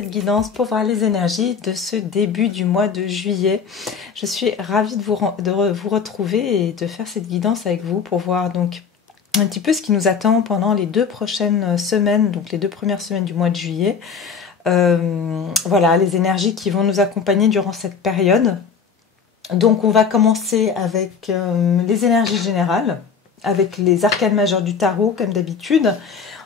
cette guidance pour voir les énergies de ce début du mois de juillet. Je suis ravie de vous retrouver et de faire cette guidance avec vous pour voir donc un petit peu ce qui nous attend pendant les 2 prochaines semaines, donc les 2 premières semaines du mois de juillet. Voilà, les énergies qui vont nous accompagner durant cette période. Donc on va commencer avec les énergies générales, avec les arcanes majeures du tarot comme d'habitude.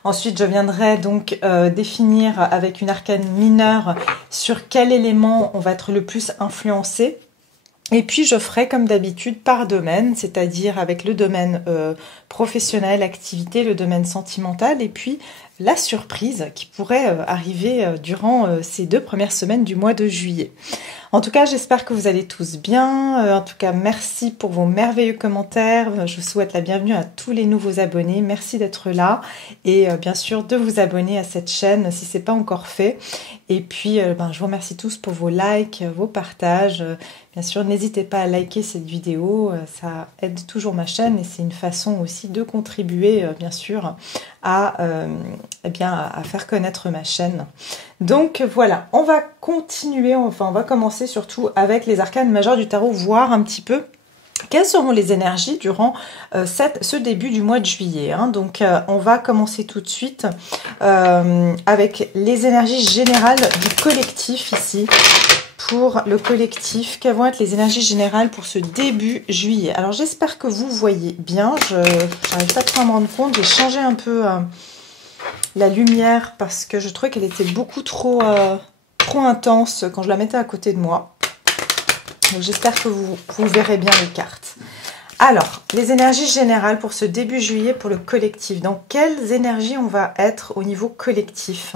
Ensuite, je viendrai donc définir avec une arcane mineure sur quel élément on va être le plus influencé. Et puis, je ferai comme d'habitude par domaine, c'est-à-dire avec le domaine professionnel, activité, le domaine sentimental, et puis la surprise qui pourrait arriver durant ces 2 premières semaines du mois de juillet. En tout cas, j'espère que vous allez tous bien. En tout cas, merci pour vos merveilleux commentaires. Je vous souhaite la bienvenue à tous les nouveaux abonnés. Merci d'être là et bien sûr de vous abonner à cette chaîne si ce n'est pas encore fait. Et puis, je vous remercie tous pour vos likes, vos partages. Bien sûr, n'hésitez pas à liker cette vidéo. Ça aide toujours ma chaîne et c'est une façon aussi de contribuer, bien sûr, à faire connaître ma chaîne. Donc voilà, on va continuer, on va commencer surtout avec les arcanes majeures du tarot, voir un petit peu quelles seront les énergies durant ce début du mois de juillet. Donc on va commencer tout de suite avec les énergies générales du collectif ici. Pour le collectif, quelles vont être les énergies générales pour ce début juillet? Alors j'espère que vous voyez bien, je n'arrive pas trop à me rendre compte, j'ai changé un peu la lumière parce que je trouvais qu'elle était beaucoup trop intense quand je la mettais à côté de moi. Donc j'espère que vous verrez bien les cartes. Alors, les énergies générales pour ce début juillet pour le collectif. Dans quelles énergies on va être au niveau collectif?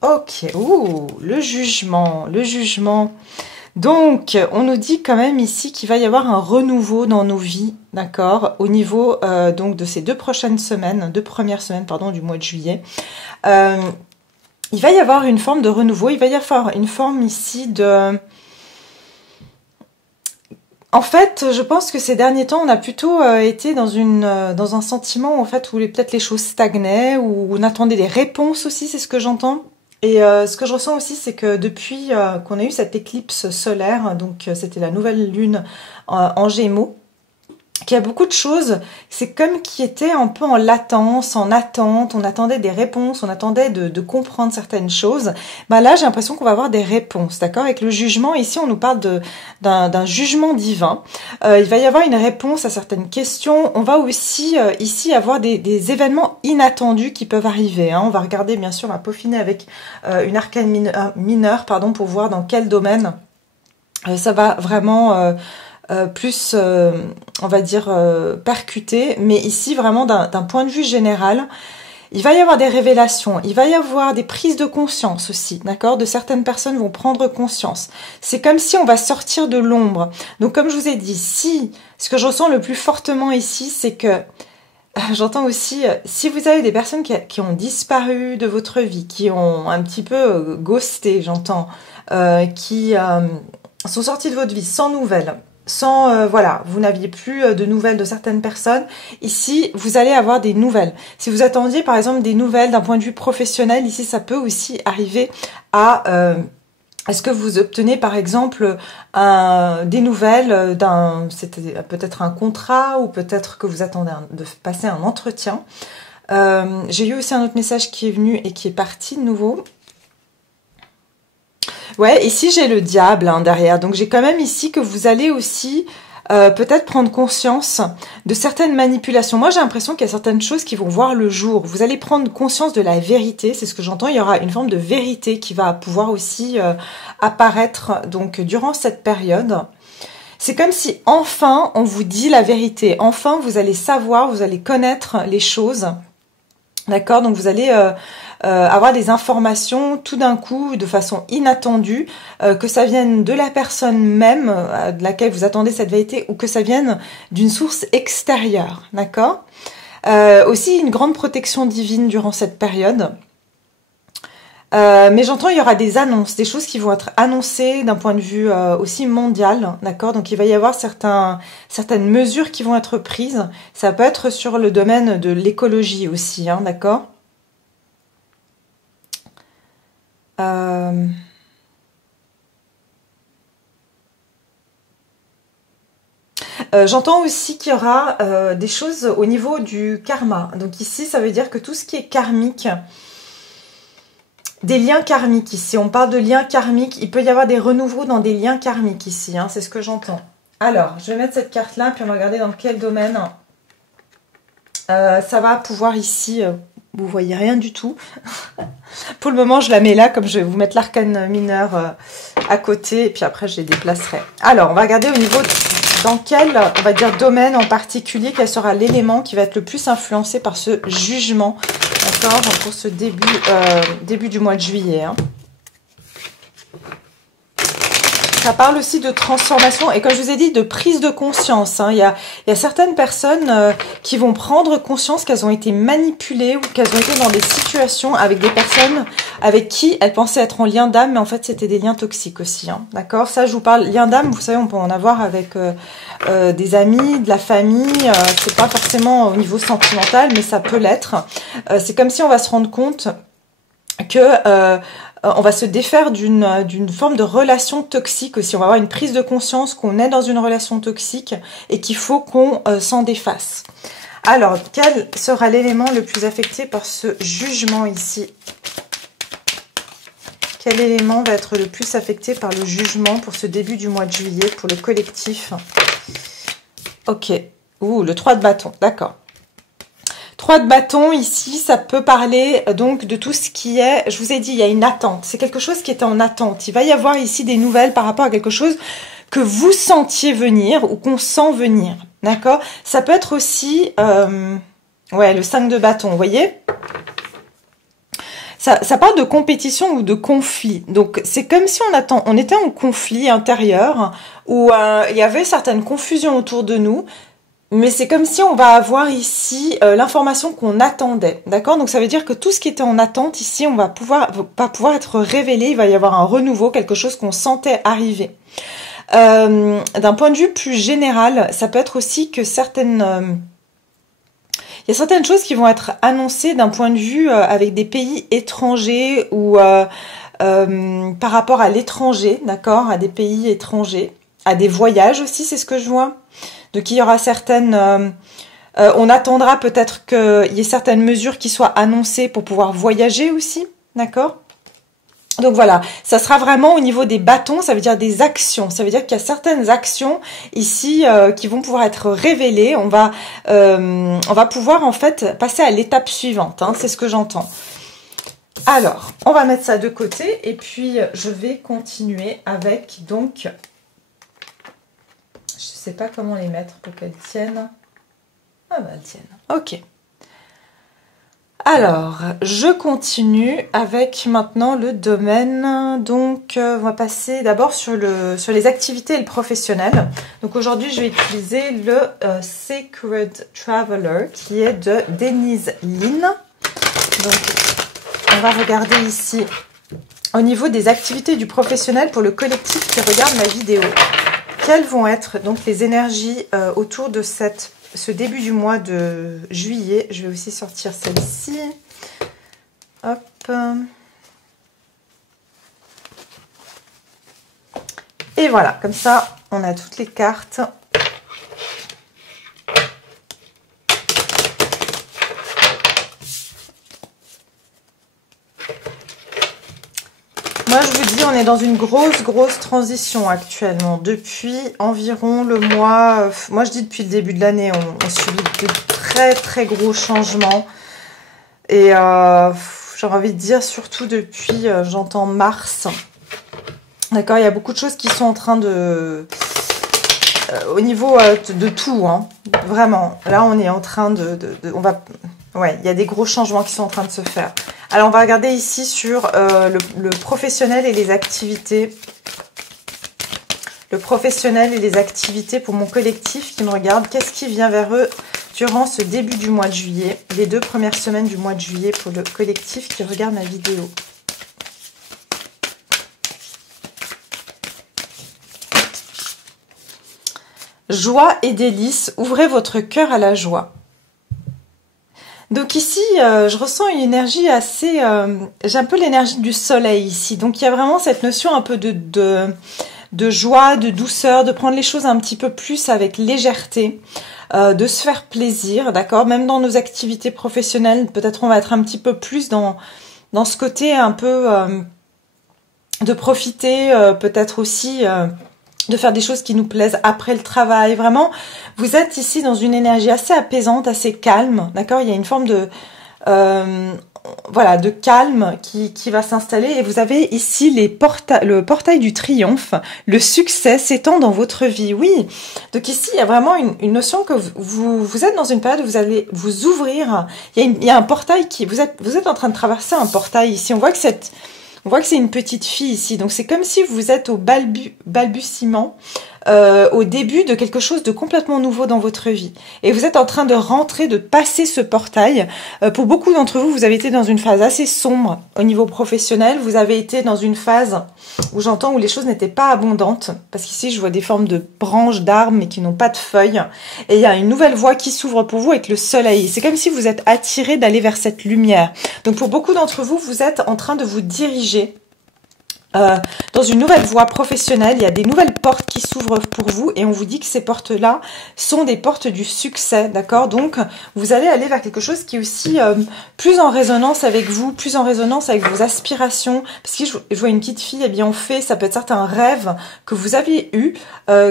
Ok, le jugement. Donc, on nous dit quand même ici qu'il va y avoir un renouveau dans nos vies, d'accord, au niveau donc de ces 2 premières semaines du mois de juillet. Il va y avoir une forme de renouveau, il va y avoir une forme ici de... En fait, je pense que ces derniers temps, on a plutôt été dans un sentiment en fait où peut-être les choses stagnaient, où on attendait des réponses aussi, c'est ce que j'entends. Et ce que je ressens aussi, c'est que depuis qu'on a eu cette éclipse solaire, donc c'était la nouvelle lune en Gémeaux, qu'il y a beaucoup de choses, c'est comme qui étaient un peu en latence, en attente, on attendait des réponses, on attendait de comprendre certaines choses. Là, j'ai l'impression qu'on va avoir des réponses, d'accord? Avec le jugement, ici, on nous parle d'un jugement divin. Il va y avoir une réponse à certaines questions. On va aussi, ici, avoir des événements inattendus qui peuvent arriver. On va regarder, bien sûr, on va peaufiner avec une arcane mineure, pour voir dans quel domaine ça va vraiment... plus, on va dire, percuté, mais ici, vraiment, d'un point de vue général, il va y avoir des révélations, il va y avoir des prises de conscience aussi, d'accord? De certaines personnes vont prendre conscience. C'est comme si on va sortir de l'ombre. Donc, comme je vous ai dit, ce que je ressens le plus fortement ici, c'est que j'entends aussi, si vous avez des personnes qui ont disparu de votre vie, qui ont un petit peu ghosté, j'entends, qui sont sorties de votre vie sans nouvelles, vous n'aviez plus de nouvelles de certaines personnes. Ici, vous allez avoir des nouvelles. Si vous attendiez, par exemple, des nouvelles d'un point de vue professionnel, ici, ça peut aussi arriver à... Est-ce que vous obtenez, par exemple, des nouvelles c'était peut-être un contrat ou peut-être que vous attendez de passer un entretien. J'ai eu aussi un autre message qui est venu et qui est parti de nouveau. Ouais, ici j'ai le diable derrière, donc j'ai quand même ici que vous allez aussi peut-être prendre conscience de certaines manipulations. Moi j'ai l'impression qu'il y a certaines choses qui vont voir le jour. Vous allez prendre conscience de la vérité, c'est ce que j'entends. Il y aura une forme de vérité qui va pouvoir aussi apparaître donc durant cette période. C'est comme si enfin on vous dit la vérité. Enfin vous allez savoir, vous allez connaître les choses. D'accord, donc vous allez avoir des informations tout d'un coup, de façon inattendue, que ça vienne de la personne même de laquelle vous attendez cette vérité ou que ça vienne d'une source extérieure, d'accord? Aussi une grande protection divine durant cette période. Mais j'entends il y aura des annonces, des choses qui vont être annoncées d'un point de vue aussi mondial, d'accord? Donc il va y avoir certaines mesures qui vont être prises. Ça peut être sur le domaine de l'écologie aussi, d'accord? J'entends aussi qu'il y aura des choses au niveau du karma. Donc ici, ça veut dire que tout ce qui est karmique, des liens karmiques ici, on parle de liens karmiques, il peut y avoir des renouveaux dans des liens karmiques ici, hein, c'est ce que j'entends. Alors, je vais mettre cette carte-là, puis on va regarder dans quel domaine ça va pouvoir ici... vous voyez rien du tout. Pour le moment, je la mets là, comme je vais vous mettre l'arcane mineur à côté, et puis après, je les déplacerai. Alors, on va regarder au niveau dans quel, on va dire, domaine en particulier, quel sera l'élément qui va être le plus influencé par ce jugement, d'accord, pour ce début du mois de juillet. Hein. Ça parle aussi de transformation et comme je vous ai dit, de prise de conscience. Hein. Il y a certaines personnes qui vont prendre conscience qu'elles ont été manipulées ou qu'elles ont été dans des situations avec des personnes avec qui elles pensaient être en lien d'âme, mais en fait c'était des liens toxiques aussi. Hein. D'accord ? Ça, je vous parle, lien d'âme, vous savez, on peut en avoir avec des amis, de la famille. C'est pas forcément au niveau sentimental, mais ça peut l'être. C'est comme si on va se rendre compte que... on va se défaire d'une forme de relation toxique aussi. On va avoir une prise de conscience qu'on est dans une relation toxique et qu'il faut qu'on s'en défasse. Alors, quel sera l'élément le plus affecté par ce jugement ici? Quel élément va être le plus affecté par le jugement pour ce début du mois de juillet, pour le collectif? Ok. Ouh, le 3 de bâton, d'accord. 3 de bâton, ici, ça peut parler donc de tout ce qui est, je vous ai dit, il y a une attente. C'est quelque chose qui est en attente. Il va y avoir ici des nouvelles par rapport à quelque chose que vous sentiez venir ou qu'on sent venir. D'accord? Ça peut être aussi, ouais, le 5 de bâton, vous voyez? Ça parle de compétition ou de conflit. Donc, c'est comme si on était en conflit intérieur où il y avait certaines confusions autour de nous. Mais c'est comme si on va avoir ici l'information qu'on attendait, d'accord? Donc ça veut dire que tout ce qui était en attente ici, on va pouvoir être révélé, il va y avoir un renouveau, quelque chose qu'on sentait arriver. D'un point de vue plus général, ça peut être aussi que il y a certaines choses qui vont être annoncées d'un point de vue avec des pays étrangers ou par rapport à l'étranger, d'accord? À des pays étrangers, à des voyages aussi, c'est ce que je vois. Donc il y aura certaines... on attendra peut-être qu'il y ait certaines mesures qui soient annoncées pour pouvoir voyager aussi, d'accord? Donc voilà, ça sera vraiment au niveau des bâtons, ça veut dire des actions. Ça veut dire qu'il y a certaines actions ici qui vont pouvoir être révélées. On va pouvoir en fait passer à l'étape suivante, hein, c'est ce que j'entends. Alors, on va mettre ça de côté et puis je vais continuer avec donc... Je ne sais pas comment les mettre pour qu'elles tiennent. Ah bah elles tiennent. Ok. Alors, je continue avec maintenant le domaine. Donc, on va passer d'abord sur les activités et le professionnel. Donc aujourd'hui, je vais utiliser le Sacred Traveler qui est de Denise Lynn. Donc, on va regarder ici au niveau des activités du professionnel pour le collectif qui regarde ma vidéo. Quelles vont être donc les énergies autour de ce début du mois de juillet? Je vais aussi sortir celle-ci. Hop. Et voilà, comme ça, on a toutes les cartes. Moi, je vous dis, on est dans une grosse transition actuellement. Depuis environ le mois... moi, je dis depuis le début de l'année, on subit de très gros changements. Et j'ai envie de dire, surtout depuis, j'entends mars. D'accord, il y a beaucoup de choses qui sont en train de... au niveau de tout, hein, vraiment. Là, on est en train ouais, il y a des gros changements qui sont en train de se faire. Alors, on va regarder ici sur le professionnel et les activités. Le professionnel et les activités pour mon collectif qui me regarde. Qu'est-ce qui vient vers eux durant ce début du mois de juillet? Les 2 premières semaines du mois de juillet pour le collectif qui regarde ma vidéo. Joie et délices. Ouvrez votre cœur à la joie. Donc Donc ici, je ressens une énergie assez... j'ai un peu l'énergie du soleil ici. Donc il y a vraiment cette notion un peu de joie, de douceur, de prendre les choses un petit peu plus avec légèreté, de se faire plaisir, d'accord? Même dans nos activités professionnelles, peut-être on va être un petit peu plus dans ce côté un peu de profiter, peut-être aussi... de faire des choses qui nous plaisent après le travail. Vraiment, vous êtes ici dans une énergie assez apaisante, assez calme, d'accord? Il y a une forme de... voilà, de calme qui va s'installer. Et vous avez ici le portail du triomphe. Le succès s'étend dans votre vie. Oui, donc ici, il y a vraiment une notion que vous êtes dans une période où vous allez vous ouvrir. Il y a un portail qui... Vous êtes en train de traverser un portail ici. On voit que c'est une petite fille ici. Donc, c'est comme si vous êtes au balbutiement, au début de quelque chose de complètement nouveau dans votre vie. Et vous êtes en train de rentrer, de passer ce portail. Pour beaucoup d'entre vous, vous avez été dans une phase assez sombre au niveau professionnel. Vous avez été dans une phase où j'entends où les choses n'étaient pas abondantes. Parce qu'ici, je vois des formes de branches d'arbres, mais qui n'ont pas de feuilles. Et il y a une nouvelle voie qui s'ouvre pour vous avec le soleil. C'est comme si vous êtes attiré d'aller vers cette lumière. Donc, pour beaucoup d'entre vous, vous êtes en train de vous diriger dans une nouvelle voie professionnelle. Il y a des nouvelles portes qui s'ouvrent pour vous et on vous dit que ces portes-là sont des portes du succès, d'accord? Donc, vous allez aller vers quelque chose qui est aussi plus en résonance avec vous, plus en résonance avec vos aspirations. Parce que je vois une petite fille, eh bien, ça peut être certains rêves que vous avez eus,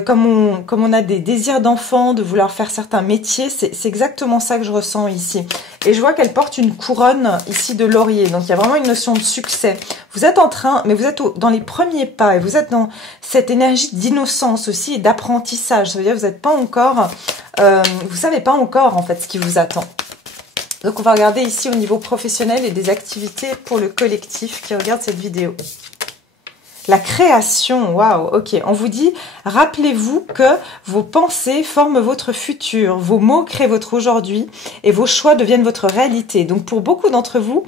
comme on a des désirs d'enfant, de vouloir faire certains métiers. C'est exactement ça que je ressens ici. Et je vois qu'elle porte une couronne ici de laurier. Donc, il y a vraiment une notion de succès. Vous êtes en train, mais vous êtes dans les premiers pas et vous êtes dans cette énergie d'innocence aussi et d'apprentissage. Ça veut dire que vous n'êtes pas encore, vous savez pas encore en fait ce qui vous attend. Donc, on va regarder ici au niveau professionnel et des activités pour le collectif qui regarde cette vidéo. La création, waouh, ok. On vous dit, rappelez-vous que vos pensées forment votre futur, vos mots créent votre aujourd'hui et vos choix deviennent votre réalité. Donc, pour beaucoup d'entre vous,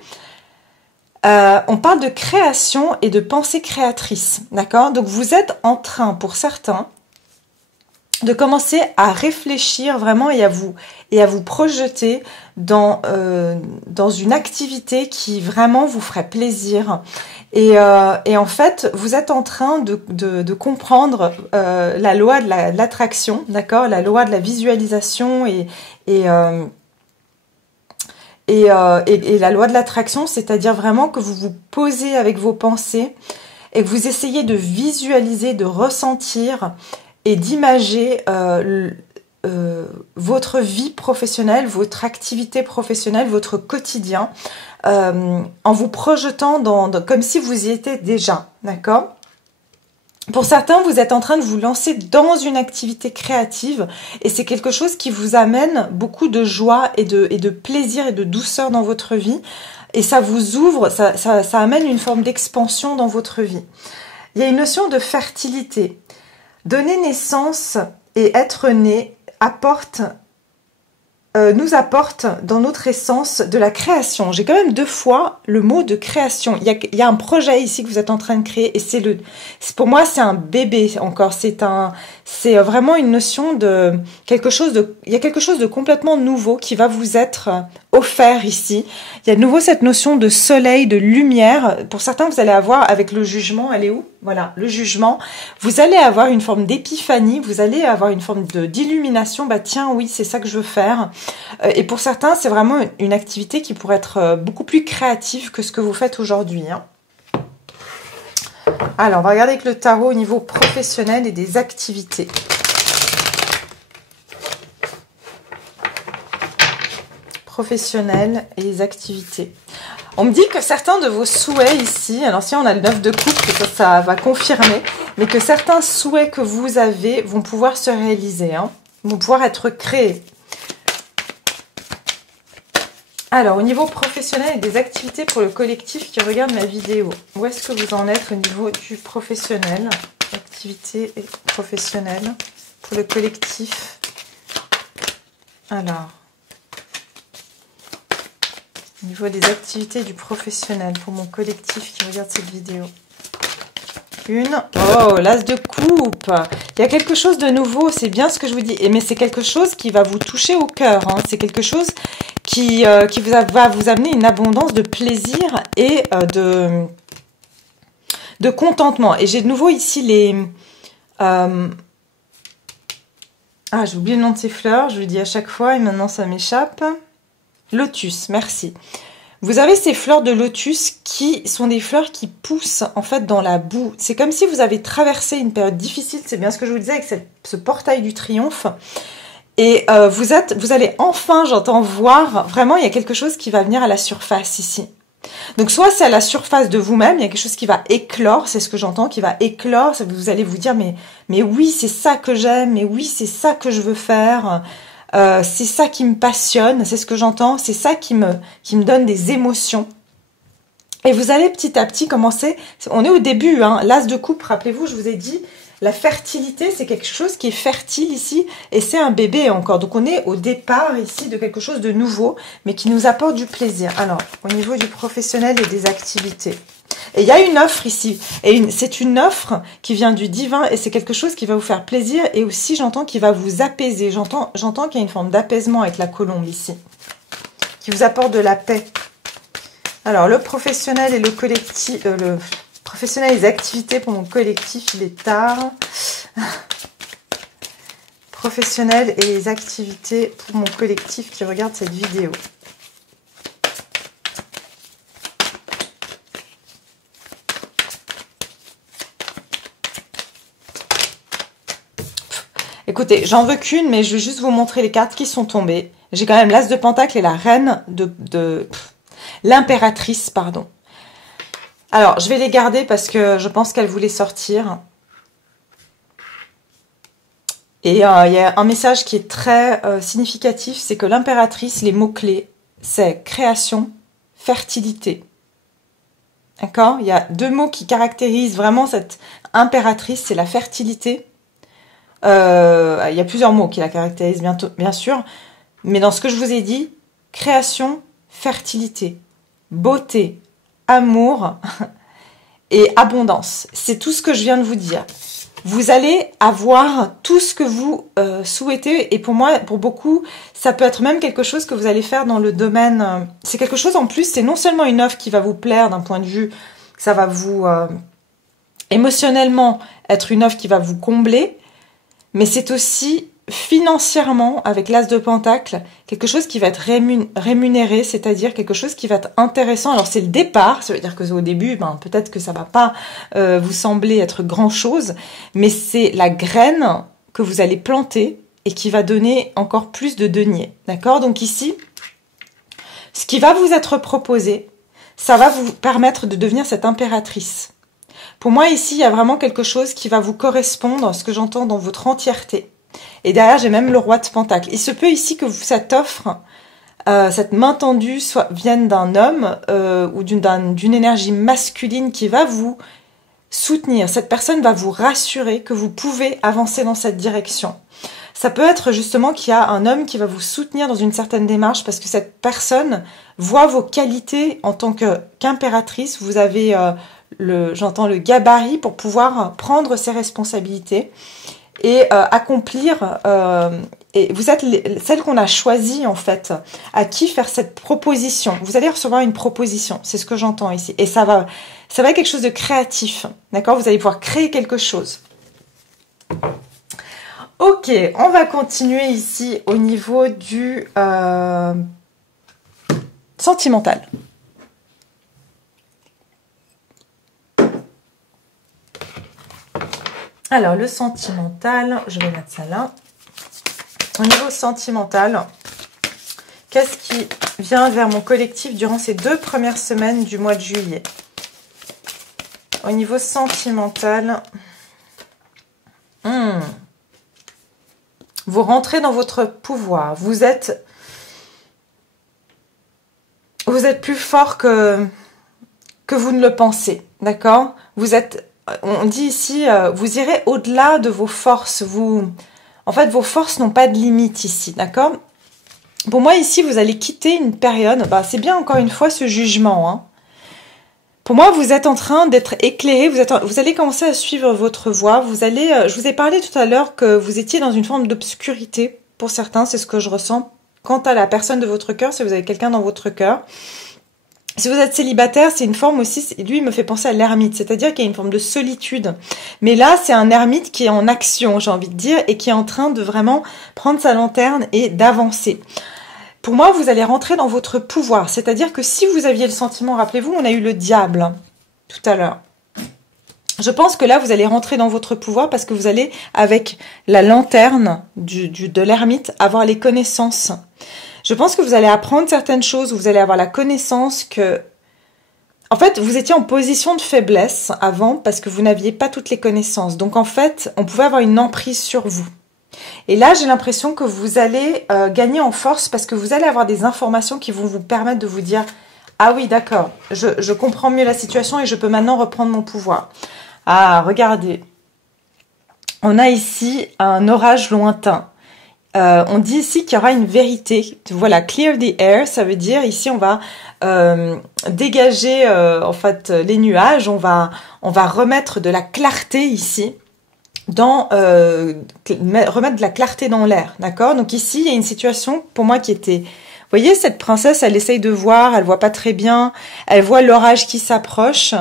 on parle de création et de pensée créatrice, d'accord? Donc, vous êtes en train, pour certains, de commencer à réfléchir vraiment et à vous projeter dans une activité qui vraiment vous ferait plaisir. Et en fait, vous êtes en train de comprendre la loi de l'attraction, d'accord? La loi de la visualisation et la loi de l'attraction, c'est-à-dire vraiment que vous vous posez avec vos pensées et que vous essayez de visualiser, de ressentir et d'imager votre vie professionnelle, votre activité professionnelle, votre quotidien, en vous projetant comme si vous y étiez déjà, d'accord? Pour certains, vous êtes en train de vous lancer dans une activité créative et c'est quelque chose qui vous amène beaucoup de joie et de plaisir et de douceur dans votre vie et ça vous ouvre, ça amène une forme d'expansion dans votre vie. Il y a une notion de fertilité. Donner naissance et être né nous apporte dans notre essence de la création. J'ai quand même 2 fois le mot de création. Il y a un projet ici que vous êtes en train de créer et pour moi c'est un bébé encore. C'est vraiment une notion de il y a quelque chose de complètement nouveau qui va vous être offert ici. Il y a de nouveau cette notion de soleil, de lumière. Pour certains, vous allez avoir avec le jugement, elle est où? Voilà, le jugement. Vous allez avoir une forme d'épiphanie, vous allez avoir une forme d'illumination. Bah tiens, oui, c'est ça que je veux faire. Et pour certains, c'est vraiment une activité qui pourrait être beaucoup plus créative que ce que vous faites aujourd'hui, hein. Alors, on va regarder avec le tarot au niveau professionnel et des activités. Professionnel et les activités. On me dit que certains de vos souhaits ici, alors si on a le 9 de coupe, ça va confirmer, mais que certains souhaits que vous avez vont pouvoir se réaliser, hein, vont pouvoir être créés. Alors, au niveau professionnel et des activités pour le collectif qui regarde ma vidéo, où est-ce que vous en êtes au niveau du professionnel? Activités et professionnelles pour le collectif. Alors, au niveau des activités du professionnel pour mon collectif qui regarde cette vidéo. Oh, l'as de coupe. Il y a quelque chose de nouveau, c'est bien ce que je vous dis. Mais c'est quelque chose qui va vous toucher au cœur, hein. C'est quelque chose va vous amener une abondance de plaisir et de contentement. Et j'ai de nouveau ici les... Ah, j'ai oublié le nom de ces fleurs, je le dis à chaque fois et maintenant ça m'échappe. Lotus, merci. Vous avez ces fleurs de lotus qui sont des fleurs qui poussent en fait dans la boue. C'est comme si vous avez traversé une période difficile, c'est bien ce que je vous disais avec ce portail du triomphe. Et vous allez enfin, j'entends voir, vraiment il y a quelque chose qui va venir à la surface ici. Donc soit c'est à la surface de vous-même, il y a quelque chose qui va éclore, c'est ce que j'entends, qui va éclore, vous allez vous dire mais oui c'est ça que j'aime, mais oui c'est ça que je veux faire, c'est ça qui me passionne, c'est ce que j'entends, c'est ça qui me donne des émotions. Et vous allez petit à petit commencer, on est au début, hein, l'as de coupe, rappelez-vous, je vous ai dit, la fertilité, c'est quelque chose qui est fertile ici, et c'est un bébé encore. Donc on est au départ ici de quelque chose de nouveau, mais qui nous apporte du plaisir. Alors, au niveau du professionnel et des activités. Et il y a une offre ici, et c'est une offre qui vient du divin, et c'est quelque chose qui va vous faire plaisir, et aussi j'entends qu'il va vous apaiser. J'entends qu'il y a une forme d'apaisement avec la colombe ici, qui vous apporte de la paix. Alors, le professionnel et le collectif... professionnel et les activités pour mon collectif, il est tard. Professionnel et les activités pour mon collectif qui regarde cette vidéo. Écoutez, j'en veux qu'une, mais je vais juste vous montrer les cartes qui sont tombées. J'ai quand même l'As de Pentacle et la Reine l'impératrice, pardon. Alors, je vais les garder parce que je pense qu'elle voulait sortir. Et il y a un message qui est très significatif, c'est que l'impératrice, les mots-clés, c'est création, fertilité. D'accord? Il y a deux mots qui caractérisent vraiment cette impératrice, c'est la fertilité. Il y a plusieurs mots qui la caractérisent, bien sûr. Mais dans ce que je vous ai dit, création, fertilité, beauté, amour et abondance. C'est tout ce que je viens de vous dire. Vous allez avoir tout ce que vous souhaitez. Et pour moi, pour beaucoup, ça peut être même quelque chose que vous allez faire dans le domaine... c'est quelque chose en plus, c'est non seulement une offre qui va vous plaire d'un point de vue... ça va vous... émotionnellement, être une offre qui va vous combler. Mais c'est aussi... financièrement, avec l'As de Pentacle, quelque chose qui va être rémunéré, c'est-à-dire quelque chose qui va être intéressant. Alors c'est le départ, ça veut dire que au début, peut-être que ça va pas vous sembler être grand-chose, mais c'est la graine que vous allez planter et qui va donner encore plus de deniers. D'accord? Donc ici, ce qui va vous être proposé, ça va vous permettre de devenir cette impératrice. Pour moi, ici, il y a vraiment quelque chose qui va vous correspondre, ce que j'entends dans votre entièreté. Et derrière, j'ai même le roi de Pentacle. Il se peut ici que cette offre, cette main tendue, vienne d'un homme ou d'une énergie masculine qui va vous soutenir. Cette personne va vous rassurer que vous pouvez avancer dans cette direction. Ça peut être justement qu'il y a un homme qui va vous soutenir dans une certaine démarche parce que cette personne voit vos qualités en tant qu'impératrice. Vous avez, j'entends, le gabarit pour pouvoir prendre ses responsabilités et accomplir, et vous êtes celle qu'on a choisie en fait, à qui faire cette proposition. Vous allez recevoir une proposition, c'est ce que j'entends ici, et ça va être quelque chose de créatif, d'accord? Vous allez pouvoir créer quelque chose. Ok, on va continuer ici au niveau du sentimental. Alors, le sentimental, je vais mettre ça là. Au niveau sentimental, qu'est-ce qui vient vers mon collectif durant ces 2 premières semaines du mois de juillet? Au niveau sentimental, vous rentrez dans votre pouvoir. Vous êtes plus fort que vous ne le pensez, d'accord? Vous êtes... On dit ici, vous irez au-delà de vos forces. En fait, vos forces n'ont pas de limite ici, d'accord? Pour moi, ici, vous allez quitter une période... c'est bien, encore une fois, ce jugement. Hein. Pour moi, vous êtes en train d'être éclairé. Vous allez commencer à suivre votre voie. Je vous ai parlé tout à l'heure que vous étiez dans une forme d'obscurité. Pour certains, c'est ce que je ressens. quant à la personne de votre cœur, si vous avez quelqu'un dans votre cœur. Si vous êtes célibataire, c'est une forme aussi, lui il me fait penser à l'ermite, c'est-à-dire qu'il y a une forme de solitude. Mais là, c'est un ermite qui est en action, j'ai envie de dire, et qui est en train de vraiment prendre sa lanterne et d'avancer. Pour moi, vous allez rentrer dans votre pouvoir, c'est-à-dire que si vous aviez le sentiment, rappelez-vous, on a eu le diable tout à l'heure. Je pense que là, vous allez rentrer dans votre pouvoir parce que vous allez, avec la lanterne de l'ermite, avoir les connaissances. Je pense que vous allez apprendre certaines choses, vous allez avoir la connaissance que... En fait, vous étiez en position de faiblesse avant parce que vous n'aviez pas toutes les connaissances. Donc en fait, on pouvait avoir une emprise sur vous. Et là, j'ai l'impression que vous allez gagner en force parce que vous allez avoir des informations qui vont vous permettre de vous dire « Ah oui, d'accord, je comprends mieux la situation et je peux maintenant reprendre mon pouvoir. » Ah, regardez. On a ici un orage lointain. On dit ici qu'il y aura une vérité. Voilà, clear the air, ça veut dire ici on va dégager en fait les nuages, on va remettre de la clarté ici, remettre de la clarté dans l'air, d'accord? Donc ici il y a une situation pour moi qui était, vous voyez cette princesse, elle essaye de voir, elle voit pas très bien, elle voit l'orage qui s'approche,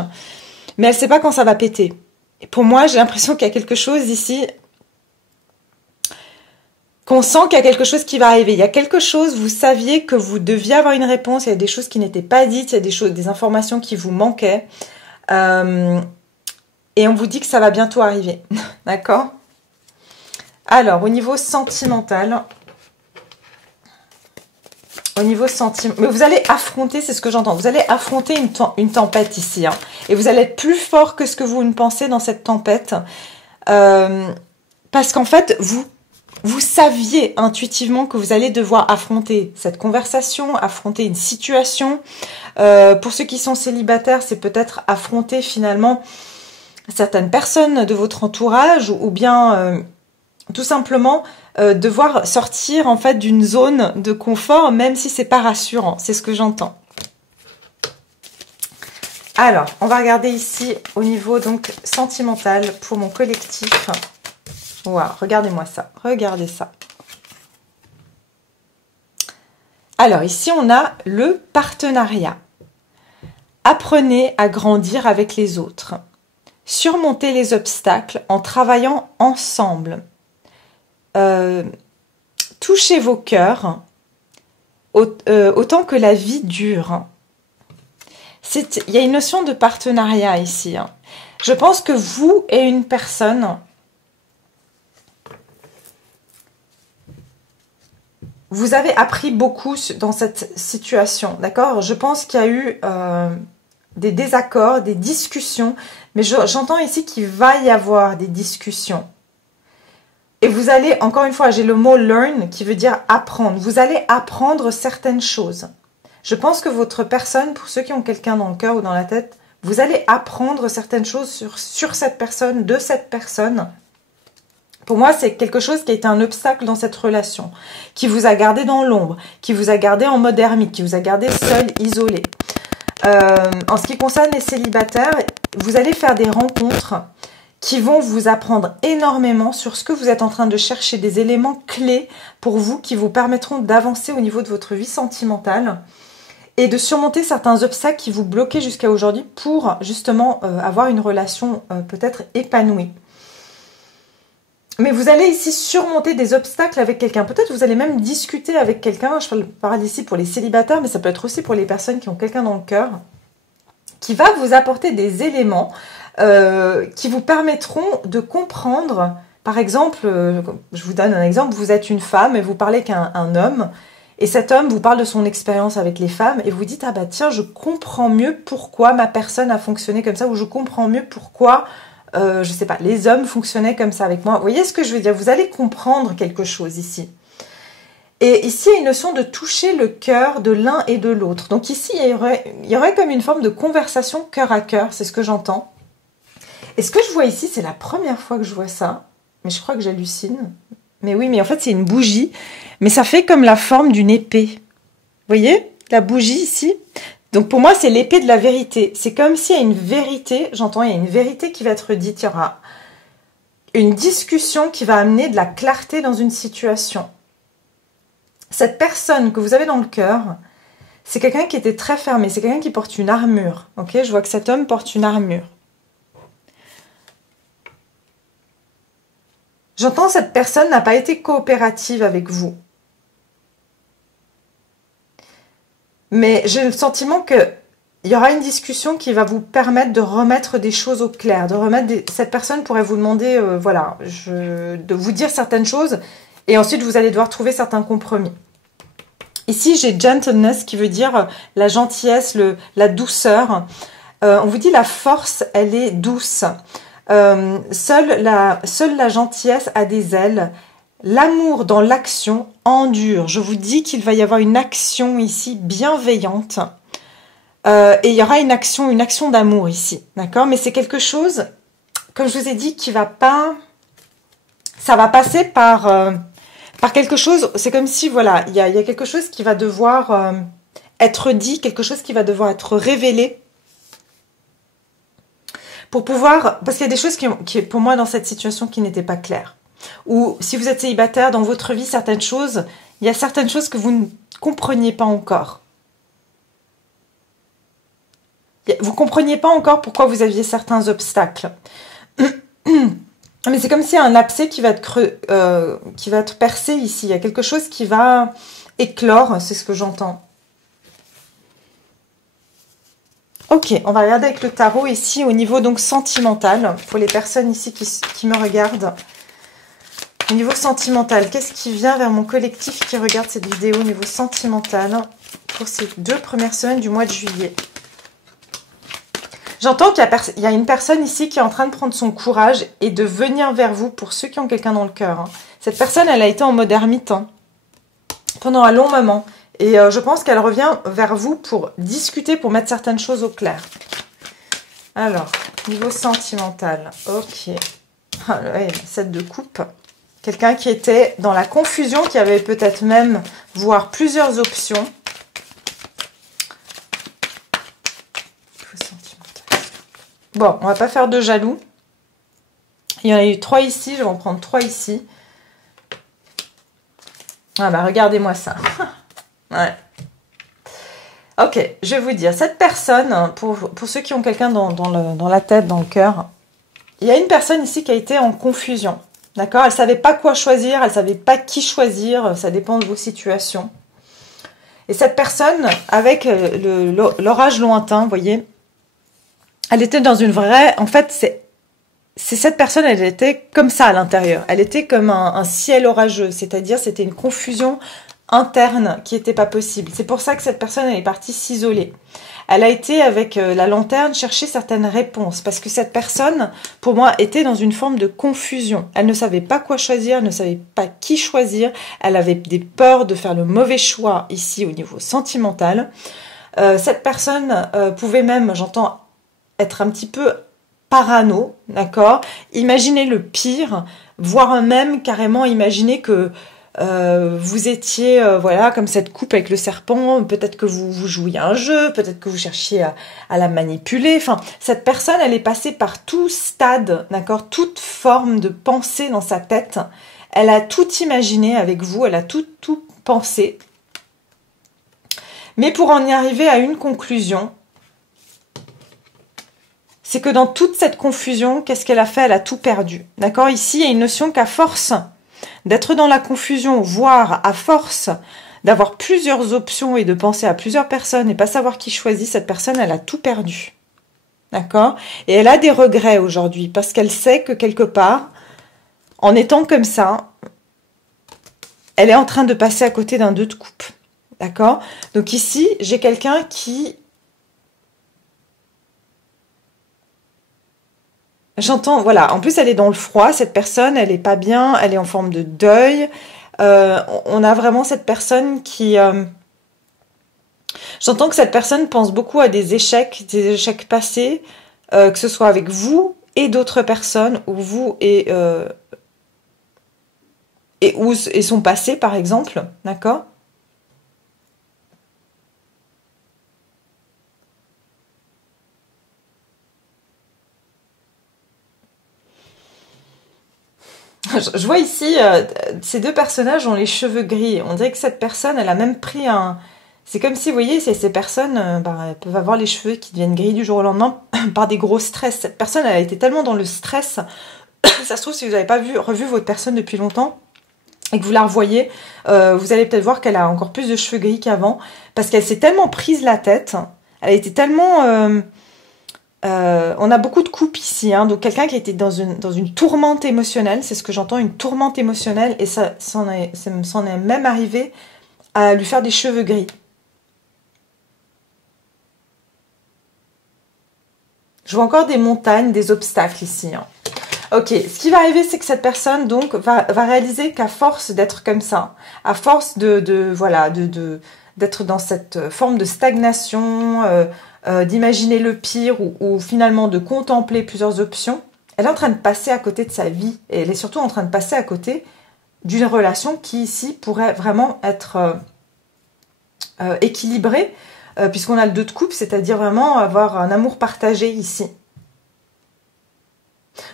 mais elle sait pas quand ça va péter. Et pour moi j'ai l'impression qu'il y a quelque chose ici. Qu'on sent qu'il y a quelque chose qui va arriver. Il y a quelque chose, vous saviez que vous deviez avoir une réponse, il y a des choses qui n'étaient pas dites, il y a des informations qui vous manquaient. Et on vous dit que ça va bientôt arriver. D'accord? Alors, au niveau sentimental... mais vous allez affronter, c'est ce que j'entends, vous allez affronter une tempête ici. Hein, et vous allez être plus fort que ce que vous ne pensez dans cette tempête. Parce qu'en fait, vous saviez intuitivement que vous allez devoir affronter cette conversation, affronter une situation. Pour ceux qui sont célibataires, c'est peut-être affronter finalement certaines personnes de votre entourage ou bien tout simplement devoir sortir en fait d'une zone de confort, même si c'est pas rassurant. C'est ce que j'entends. Alors, on va regarder ici au niveau donc sentimental pour mon collectif. Wow, regardez-moi ça, regardez ça. Alors ici, on a le partenariat. Apprenez à grandir avec les autres. Surmontez les obstacles en travaillant ensemble. Touchez vos cœurs autant que la vie dure. Il y a une notion de partenariat ici. Hein. Je pense que vous et une personne... Vous avez appris beaucoup dans cette situation, d'accord? Je pense qu'il y a eu des désaccords, des discussions, mais j'entends ici qu'il va y avoir des discussions. Et vous allez, encore une fois, j'ai le mot learn qui veut dire apprendre. Vous allez apprendre certaines choses. Je pense que votre personne, pour ceux qui ont quelqu'un dans le cœur ou dans la tête, vous allez apprendre certaines choses sur cette personne, de cette personne. Pour moi, c'est quelque chose qui a été un obstacle dans cette relation, qui vous a gardé dans l'ombre, qui vous a gardé en mode ermite, qui vous a gardé seul, isolé. En ce qui concerne les célibataires, vous allez faire des rencontres qui vont vous apprendre énormément sur ce que vous êtes en train de chercher, des éléments clés pour vous qui vous permettront d'avancer au niveau de votre vie sentimentale et de surmonter certains obstacles qui vous bloquaient jusqu'à aujourd'hui pour justement avoir une relation peut-être épanouie. Mais vous allez ici surmonter des obstacles avec quelqu'un. Peut-être vous allez même discuter avec quelqu'un. Je parle ici pour les célibataires, mais ça peut être aussi pour les personnes qui ont quelqu'un dans le cœur, qui va vous apporter des éléments qui vous permettront de comprendre. Par exemple, je vous donne un exemple, vous êtes une femme et vous parlez avec un homme, et cet homme vous parle de son expérience avec les femmes, et vous dites « Ah bah tiens, je comprends mieux pourquoi ma personne a fonctionné comme ça », ou « Je comprends mieux pourquoi... » je sais pas, les hommes fonctionnaient comme ça avec moi. Vous voyez ce que je veux dire? Vous allez comprendre quelque chose ici. Et ici, il y a une notion de toucher le cœur de l'un et de l'autre. Donc ici, il y aurait comme une forme de conversation cœur à cœur, c'est ce que j'entends. Et ce que je vois ici, c'est la première fois que je vois ça, mais je crois que j'hallucine. Mais oui, mais en fait, c'est une bougie, mais ça fait comme la forme d'une épée. Vous voyez, la bougie ici? Donc pour moi, c'est l'épée de la vérité. C'est comme s'il y a une vérité, j'entends, il y a une vérité qui va être dite. Il y aura une discussion qui va amener de la clarté dans une situation. Cette personne que vous avez dans le cœur, c'est quelqu'un qui était très fermé, c'est quelqu'un qui porte une armure. Ok, je vois que cet homme porte une armure. J'entends que cette personne n'a pas été coopérative avec vous. Mais j'ai le sentiment qu'il y aura une discussion qui va vous permettre de remettre des choses au clair. Cette personne pourrait vous demander voilà, de vous dire certaines choses et ensuite vous allez devoir trouver certains compromis. Ici, j'ai gentleness qui veut dire la gentillesse, la douceur. On vous dit la force, elle est douce. Seule la gentillesse a des ailes. L'amour dans l'action endure. Je vous dis qu'il va y avoir une action ici bienveillante. Et il y aura une action d'amour ici. D'accord? Mais c'est quelque chose, comme je vous ai dit, qui va pas... Ça va passer par quelque chose. C'est comme si, voilà, il y a quelque chose qui va devoir être dit, quelque chose qui va devoir être révélé. Pour pouvoir... Parce qu'il y a des choses qui, pour moi, dans cette situation, qui n'étaient pas claires. Ou si vous êtes célibataire, dans votre vie, certaines choses, il y a certaines choses que vous ne compreniez pas encore. Vous ne compreniez pas encore pourquoi vous aviez certains obstacles. Mais c'est comme s'il y a un abcès qui va être percé ici. Il y a quelque chose qui va éclore, c'est ce que j'entends. Ok, on va regarder avec le tarot ici au niveau donc sentimental, pour les personnes ici qui me regardent. Au niveau sentimental, qu'est-ce qui vient vers mon collectif qui regarde cette vidéo au niveau sentimental pour ces 2 premières semaines du mois de juillet? J'entends qu'il y a une personne ici qui est en train de prendre son courage et de venir vers vous pour ceux qui ont quelqu'un dans le cœur. Hein. Cette personne, elle a été en mode ermite hein, pendant un long moment. Et je pense qu'elle revient vers vous pour discuter, pour mettre certaines choses au clair. Alors, niveau sentimental, ok. Ah, ouais, 7 de coupe. Quelqu'un qui était dans la confusion, qui avait peut-être même, voire plusieurs options. Bon, on va pas faire de jaloux. Il y en a eu 3 ici, je vais en prendre 3 ici. Ah bah regardez-moi ça. Ouais. Ok, je vais vous dire, cette personne, pour ceux qui ont quelqu'un dans la tête, dans le cœur, il y a une personne ici qui a été en confusion. D'accord? Elle ne savait pas quoi choisir, elle ne savait pas qui choisir, ça dépend de vos situations. Et cette personne, avec l'orage lointain, vous voyez, elle était dans une vraie... En fait, c'est cette personne, elle était comme ça à l'intérieur. Elle était comme un ciel orageux, c'est-à-dire c'était une confusion interne qui n'était pas possible. C'est pour ça que cette personne, elle est partie s'isoler. Elle a été avec la lanterne chercher certaines réponses parce que cette personne, pour moi, était dans une forme de confusion. Elle ne savait pas quoi choisir, elle ne savait pas qui choisir. Elle avait des peurs de faire le mauvais choix ici au niveau sentimental. Cette personne pouvait même, j'entends, être un petit peu parano, d'accord? Imaginez le pire, voire même carrément imaginer que vous étiez, voilà, comme cette coupe avec le serpent, peut-être que vous jouiez à un jeu, peut-être que vous cherchiez à la manipuler. Enfin, cette personne, elle est passée par tout stade, d'accord, toute forme de pensée dans sa tête. Elle a tout imaginé avec vous, elle a tout pensé. Mais pour en y arriver à une conclusion, c'est que dans toute cette confusion, qu'est-ce qu'elle a fait? Elle a tout perdu, d'accord? Ici, il y a une notion qu'à force d'être dans la confusion, voire à force d'avoir plusieurs options et de penser à plusieurs personnes et pas savoir qui choisit, cette personne, elle a tout perdu. D'accord? Et elle a des regrets aujourd'hui parce qu'elle sait que quelque part, en étant comme ça, elle est en train de passer à côté d'un 2 de coupe. D'accord? Donc ici, j'ai quelqu'un qui... J'entends, voilà, en plus elle est dans le froid, cette personne, elle est pas bien, elle est en forme de deuil. On a vraiment cette personne qui... J'entends que cette personne pense beaucoup à des échecs passés, que ce soit avec vous et d'autres personnes, ou vous et son passé par exemple, d'accord? Je vois ici, ces deux personnages ont les cheveux gris. On dirait que cette personne, elle a même pris un... C'est comme si, vous voyez, ces personnes, elles peuvent avoir les cheveux qui deviennent gris du jour au lendemain par des gros stress. Cette personne, elle a été tellement dans le stress. Ça se trouve, si vous n'avez pas revu votre personne depuis longtemps et que vous la revoyez, vous allez peut-être voir qu'elle a encore plus de cheveux gris qu'avant parce qu'elle s'est tellement prise la tête. Elle a été tellement... on a beaucoup de couples ici, hein, donc quelqu'un qui a été dans une tourmente émotionnelle, c'est ce que j'entends, une tourmente émotionnelle, et ça s'en est même arrivé à lui faire des cheveux gris. Je vois encore des montagnes, des obstacles ici. Hein. Ok, ce qui va arriver, c'est que cette personne donc va réaliser qu'à force d'être comme ça, à force d'être dans cette forme de stagnation, d'imaginer le pire ou finalement de contempler plusieurs options, elle est en train de passer à côté de sa vie et elle est surtout en train de passer à côté d'une relation qui ici pourrait vraiment être équilibrée puisqu'on a le 2 de coupe, c'est-à-dire vraiment avoir un amour partagé ici.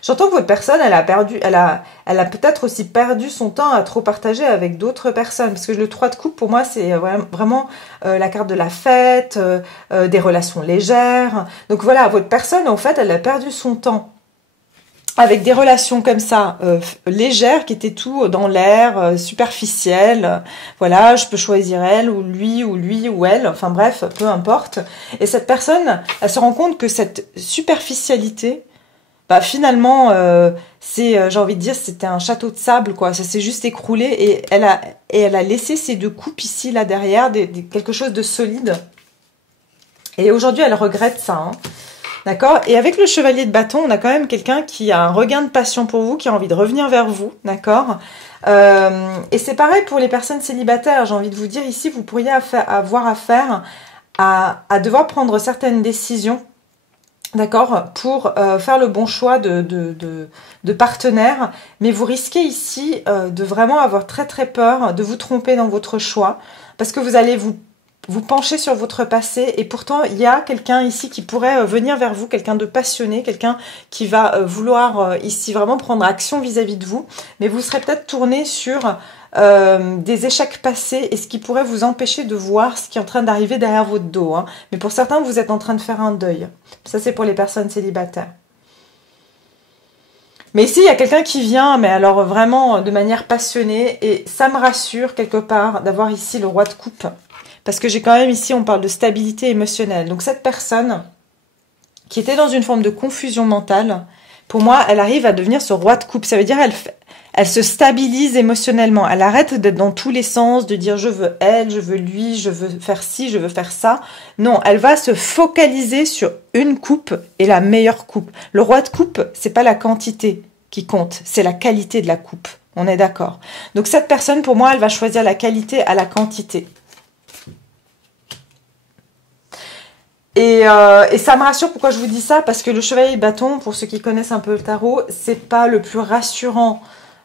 J'entends que votre personne, elle a peut-être aussi perdu son temps à trop partager avec d'autres personnes. Parce que le 3 de coupe, pour moi, c'est vraiment la carte de la fête, des relations légères. Donc voilà, votre personne, en fait, elle a perdu son temps avec des relations comme ça, légères, qui étaient tout dans l'air, superficielles. Voilà, je peux choisir elle, ou lui, ou elle. Enfin bref, peu importe. Et cette personne, elle se rend compte que cette superficialité... Bah finalement, j'ai envie de dire, c'était un château de sable, quoi. Ça s'est juste écroulé et elle a laissé ces 2 coupes ici, là derrière, quelque chose de solide. Et aujourd'hui, elle regrette ça, hein. D'accord? Et avec le chevalier de bâton, on a quand même quelqu'un qui a un regain de passion pour vous, qui a envie de revenir vers vous, d'accord? Et c'est pareil pour les personnes célibataires. J'ai envie de vous dire, ici, vous pourriez avoir affaire à devoir prendre certaines décisions. D'accord, pour faire le bon choix de partenaire, mais vous risquez ici de vraiment avoir très très peur de vous tromper dans votre choix, parce que vous allez vous pencher sur votre passé, et pourtant il y a quelqu'un ici qui pourrait venir vers vous, quelqu'un de passionné, quelqu'un qui va vouloir ici vraiment prendre action vis-à-vis de vous, mais vous serez peut-être tourné sur des échecs passés et ce qui pourrait vous empêcher de voir ce qui est en train d'arriver derrière votre dos. Hein. Mais pour certains, vous êtes en train de faire un deuil. Ça, c'est pour les personnes célibataires. Mais ici, il y a quelqu'un qui vient, mais alors vraiment de manière passionnée. Et ça me rassure quelque part d'avoir ici le roi de coupe. Parce que j'ai quand même ici, on parle de stabilité émotionnelle. Donc cette personne qui était dans une forme de confusion mentale, pour moi, elle arrive à devenir ce roi de coupe. Ça veut dire elle se stabilise émotionnellement. Elle arrête d'être dans tous les sens, de dire je veux elle, je veux lui, je veux faire ci, je veux faire ça. Non, elle va se focaliser sur une coupe et la meilleure coupe. Le roi de coupe, c'est pas la quantité qui compte, c'est la qualité de la coupe. On est d'accord. Donc cette personne, pour moi, elle va choisir la qualité à la quantité. Et ça me rassure. Pourquoi je vous dis ça? Parce que le chevalier de bâton, pour ceux qui connaissent un peu le tarot, c'est pas le plus rassurant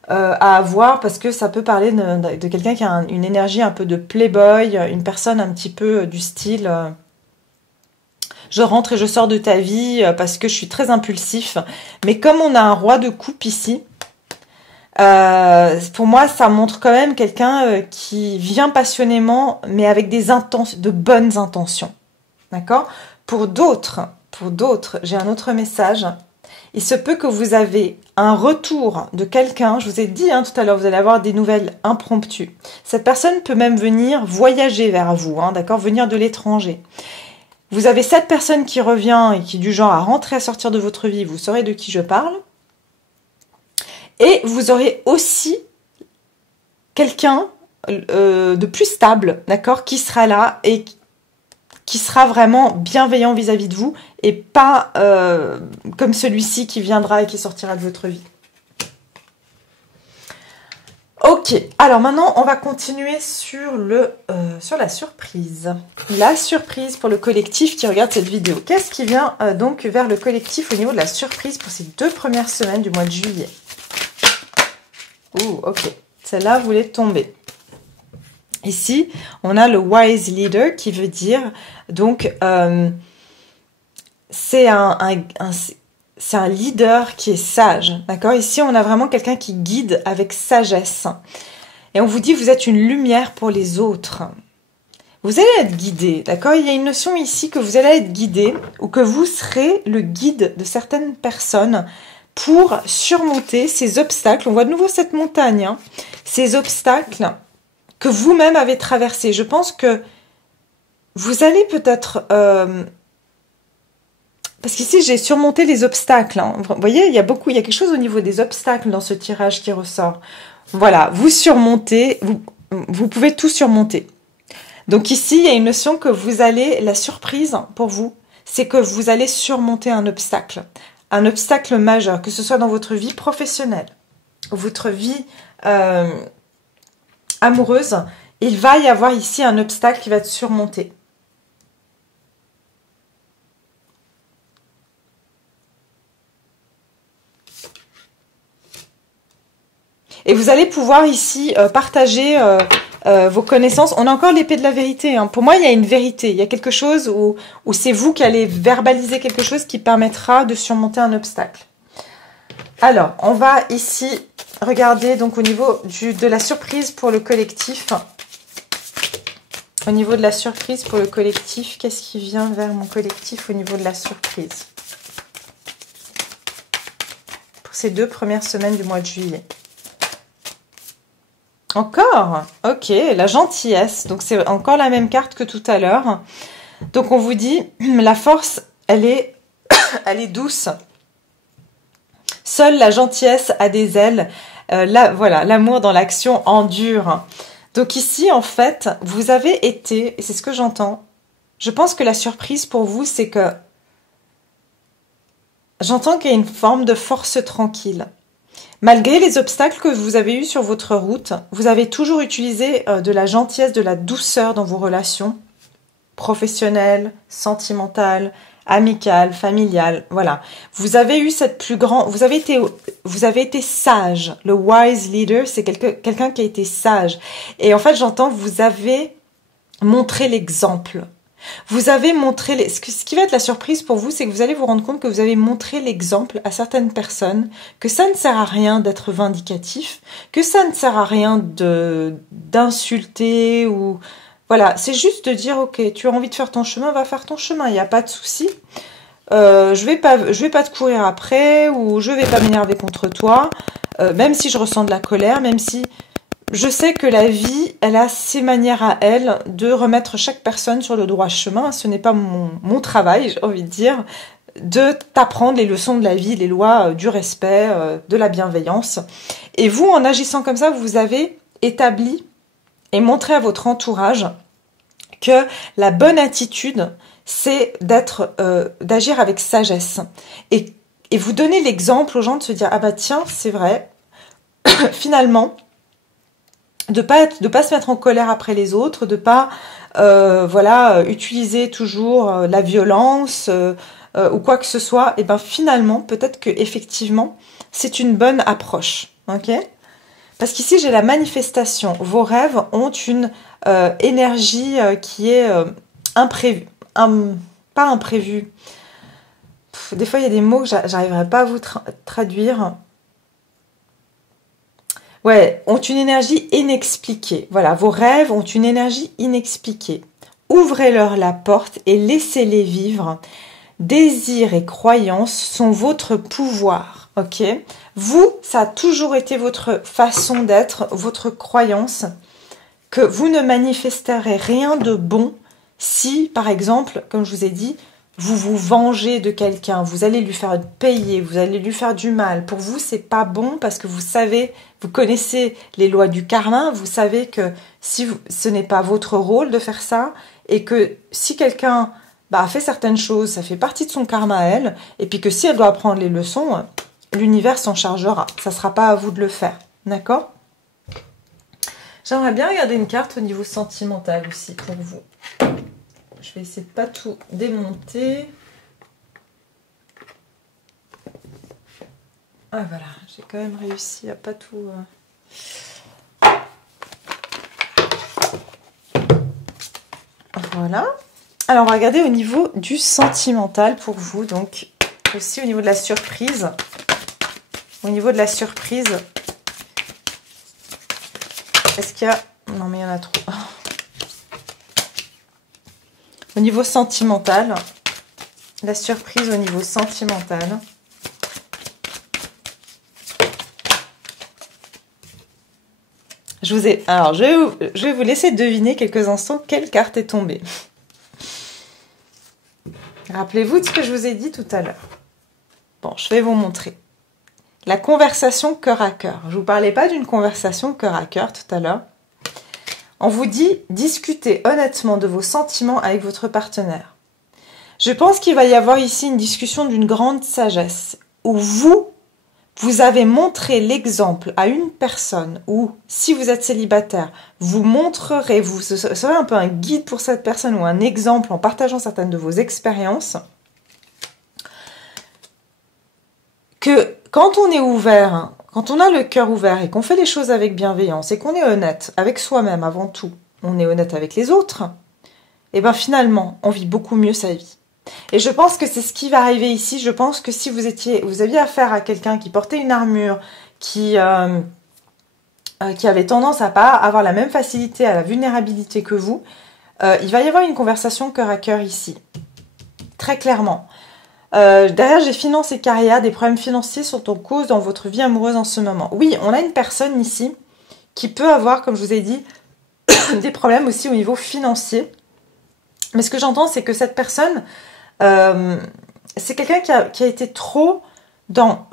à avoir, parce que ça peut parler de quelqu'un qui a une énergie un peu de playboy, une personne un petit peu du style je rentre et je sors de ta vie parce que je suis très impulsif. Mais comme on a un roi de coupe ici, pour moi ça montre quand même quelqu'un qui vient passionnément mais avec de bonnes intentions. D'accord? Pour d'autres, j'ai un autre message. Il se peut que vous avez un retour de quelqu'un, je vous ai dit tout à l'heure, vous allez avoir des nouvelles impromptues. Cette personne peut même venir voyager vers vous, d'accord, venir de l'étranger. Vous avez cette personne qui revient et qui est du genre à rentrer, à sortir de votre vie, vous saurez de qui je parle. Et vous aurez aussi quelqu'un de plus stable, d'accord, qui sera là et qui sera vraiment bienveillant vis-à-vis de vous et pas comme celui-ci qui viendra et qui sortira de votre vie. Ok, alors maintenant on va continuer sur la surprise. La surprise pour le collectif qui regarde cette vidéo. Qu'est-ce qui vient donc vers le collectif au niveau de la surprise pour ces 2 premières semaines du mois de juillet? Ouh, ok, celle-là voulait tomber. Ici, on a le Wise Leader qui veut dire, donc, c'est c'est un leader qui est sage, d'accord? Ici, on a vraiment quelqu'un qui guide avec sagesse. Et on vous dit, vous êtes une lumière pour les autres. Vous allez être guidé, d'accord? Il y a une notion ici que vous allez être guidé ou que vous serez le guide de certaines personnes pour surmonter ces obstacles. On voit de nouveau cette montagne, hein, ces obstacles que vous-même avez traversés. Je pense que vous allez peut-être... parce qu'ici, j'ai surmonté les obstacles. Hein. Vous voyez, il y a quelque chose au niveau des obstacles dans ce tirage qui ressort. Voilà, vous surmontez, vous pouvez tout surmonter. Donc ici, il y a une notion que vous allez, la surprise pour vous, c'est que vous allez surmonter un obstacle majeur, que ce soit dans votre vie professionnelle, votre vie amoureuse. Il va y avoir ici un obstacle qui va être surmonté. Et vous allez pouvoir ici partager vos connaissances. On a encore l'épée de la vérité. Hein. Pour moi, il y a une vérité. Il y a quelque chose où c'est vous qui allez verbaliser quelque chose qui permettra de surmonter un obstacle. Alors, on va ici regarder donc au niveau de la surprise pour le collectif. Au niveau de la surprise pour le collectif, qu'est-ce qui vient vers mon collectif au niveau de la surprise? Pour ces 2 premières semaines du mois de juillet. Encore? Ok, la gentillesse. Donc, c'est encore la même carte que tout à l'heure. Donc, on vous dit, la force, elle est douce. Seule la gentillesse a des ailes. Voilà, l'amour dans l'action endure. Donc ici, en fait, vous avez été, et c'est ce que j'entends, je pense que la surprise pour vous, c'est que j'entends qu'il y a une forme de force tranquille. Malgré les obstacles que vous avez eus sur votre route, vous avez toujours utilisé de la gentillesse, de la douceur dans vos relations professionnelles, sentimentales, amicales, familiales. Voilà. Vous avez eu cette plus grande... Vous avez été sage. Le wise leader, c'est quelqu'un qui a été sage. Et en fait, j'entends, vous avez montré l'exemple. Vous avez montré... Ce qui va être la surprise pour vous, c'est que vous allez vous rendre compte que vous avez montré l'exemple à certaines personnes, que ça ne sert à rien d'être vindicatif, que ça ne sert à rien d'insulter ou... Voilà, c'est juste de dire, ok, tu as envie de faire ton chemin, va faire ton chemin, il n'y a pas de souci. Je vais pas te courir après ou je vais pas m'énerver contre toi, même si je ressens de la colère, même si... Je sais que la vie, elle a ses manières à elle de remettre chaque personne sur le droit chemin. Ce n'est pas mon travail, j'ai envie de dire, de t'apprendre les leçons de la vie, les lois du respect, de la bienveillance. Et vous, en agissant comme ça, vous avez établi et montré à votre entourage que la bonne attitude, c'est d'agir avec sagesse. Et vous donnez l'exemple aux gens de se dire, ah bah tiens, c'est vrai, finalement... de pas se mettre en colère après les autres, de pas utiliser toujours la violence ou quoi que ce soit, et ben finalement peut-être que effectivement c'est une bonne approche, ok? Parce qu'ici j'ai la manifestation. Vos rêves ont une énergie qui est imprévue, pas imprévue. Des fois il y a des mots que j'arriverai pas à vous traduire. Ouais, ont une énergie inexpliquée. Voilà, vos rêves ont une énergie inexpliquée. Ouvrez-leur la porte et laissez-les vivre. Désirs et croyances sont votre pouvoir, ok? Vous, ça a toujours été votre façon d'être, votre croyance, que vous ne manifesterez rien de bon si, par exemple, comme je vous ai dit, vous vous vengez de quelqu'un, vous allez lui faire payer, vous allez lui faire du mal. Pour vous, c'est pas bon parce que vous savez, vous connaissez les lois du karma, vous savez que ce n'est pas votre rôle de faire ça et que si quelqu'un a fait certaines choses, ça fait partie de son karma à elle, et puis que si elle doit apprendre les leçons, l'univers s'en chargera. Ça ne sera pas à vous de le faire. D'accord? J'aimerais bien regarder une carte au niveau sentimental aussi pour vous. Je vais essayer de pas tout démonter. Ah voilà, j'ai quand même réussi à pas tout... Voilà. Alors on va regarder au niveau du sentimental pour vous. Donc aussi au niveau de la surprise. Au niveau de la surprise, est-ce qu'il y a... Non, mais il y en a trop. Au niveau sentimental, la surprise au niveau sentimental. Alors, je vais vous laisser deviner quelques instants quelle carte est tombée. Rappelez-vous de ce que je vous ai dit tout à l'heure. Bon, je vais vous montrer. La conversation cœur à cœur. Je ne vous parlais pas d'une conversation cœur à cœur tout à l'heure. On vous dit discutez honnêtement de vos sentiments avec votre partenaire. Je pense qu'il va y avoir ici une discussion d'une grande sagesse où vous avez montré l'exemple à une personne ou si vous êtes célibataire, vous montrerez, vous serez un peu un guide pour cette personne ou un exemple en partageant certaines de vos expériences que quand on est ouvert, quand on a le cœur ouvert et qu'on fait les choses avec bienveillance et qu'on est honnête avec soi-même avant tout, on est honnête avec les autres, et bien finalement, on vit beaucoup mieux sa vie. Et je pense que c'est ce qui va arriver ici. Je pense que si vous aviez affaire à quelqu'un qui portait une armure, qui avait tendance à pas avoir la même facilité à la vulnérabilité que vous, il va y avoir une conversation cœur à cœur ici. Très clairement. Derrière, j'ai finance et carrière, des problèmes financiers sont en cause dans votre vie amoureuse en ce moment. Oui, on a une personne ici qui peut avoir, comme je vous ai dit, des problèmes aussi au niveau financier. Mais ce que j'entends, c'est que cette personne, c'est quelqu'un qui a été trop dans,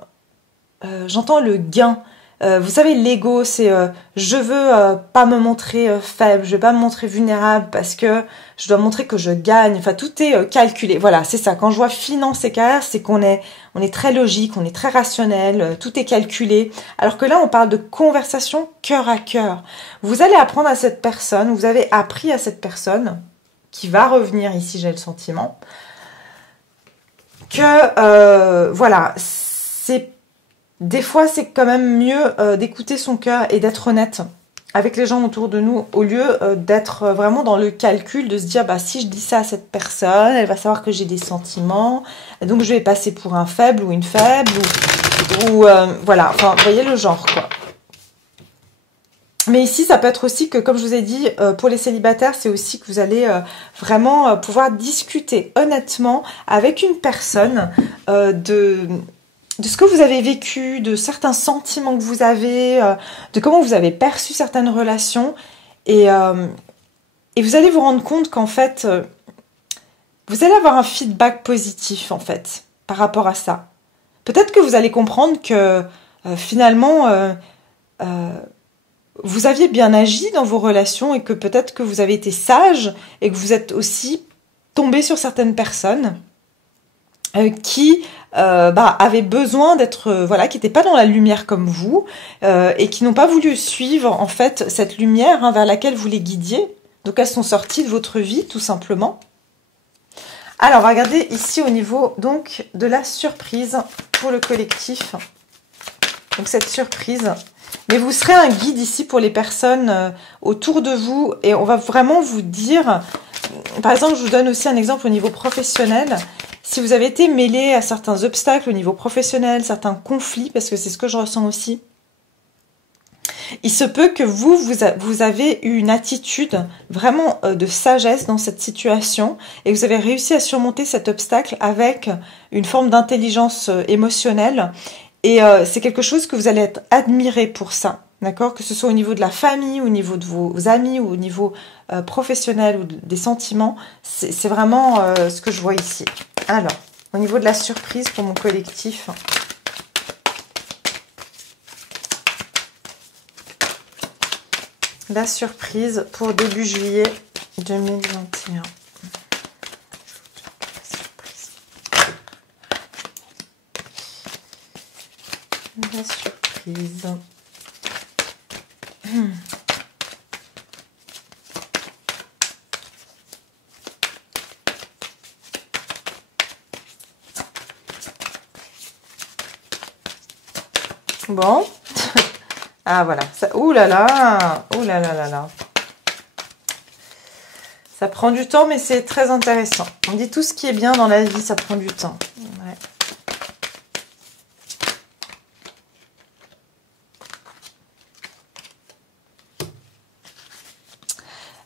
j'entends le gain. Vous savez, l'ego, c'est je veux pas me montrer faible, je veux pas me montrer vulnérable parce que je dois montrer que je gagne. Enfin, tout est calculé. Voilà, c'est ça. Quand je vois finance et carrière, c'est qu'on est très logique, on est très rationnel, tout est calculé. Alors que là, on parle de conversation cœur à cœur. Vous allez apprendre à cette personne, vous avez appris à cette personne qui va revenir ici, j'ai le sentiment, que voilà, des fois c'est quand même mieux d'écouter son cœur et d'être honnête avec les gens autour de nous au lieu d'être vraiment dans le calcul de se dire bah si je dis ça à cette personne, elle va savoir que j'ai des sentiments, donc je vais passer pour un faible ou une faible ou voilà, enfin vous voyez le genre quoi. Mais ici, ça peut être aussi que, comme je vous ai dit, pour les célibataires, c'est aussi que vous allez vraiment pouvoir discuter honnêtement avec une personne de ce que vous avez vécu, de certains sentiments que vous avez, de comment vous avez perçu certaines relations. Et vous allez vous rendre compte qu'en fait, vous allez avoir un feedback positif, en fait, par rapport à ça. Peut-être que vous allez comprendre que finalement... vous aviez bien agi dans vos relations et que peut-être que vous avez été sage et que vous êtes aussi tombé sur certaines personnes qui avaient besoin d'être, voilà, qui n'étaient pas dans la lumière comme vous et qui n'ont pas voulu suivre en fait cette lumière vers laquelle vous les guidiez. Donc elles sont sorties de votre vie tout simplement. Alors regardez ici au niveau donc de la surprise pour le collectif. Donc cette surprise. Mais vous serez un guide ici pour les personnes autour de vous et on va vraiment vous dire, par exemple, je vous donne aussi un exemple au niveau professionnel. Si vous avez été mêlé à certains obstacles au niveau professionnel, certains conflits, parce que c'est ce que je ressens aussi, il se peut que vous avez eu une attitude vraiment de sagesse dans cette situation et vous avez réussi à surmonter cet obstacle avec une forme d'intelligence émotionnelle. Et c'est quelque chose que vous allez être admiré pour ça, d'accord? Que ce soit au niveau de la famille, au niveau de vos amis, ou au niveau professionnel, ou des sentiments. C'est vraiment ce que je vois ici. Alors, au niveau de la surprise pour mon collectif. La surprise pour début juillet 2021. La surprise. Bon. Ah voilà. Ouh là là. Ouh là là là là. Ça prend du temps, mais c'est très intéressant. On dit tout ce qui est bien dans la vie, ça prend du temps. Ouais.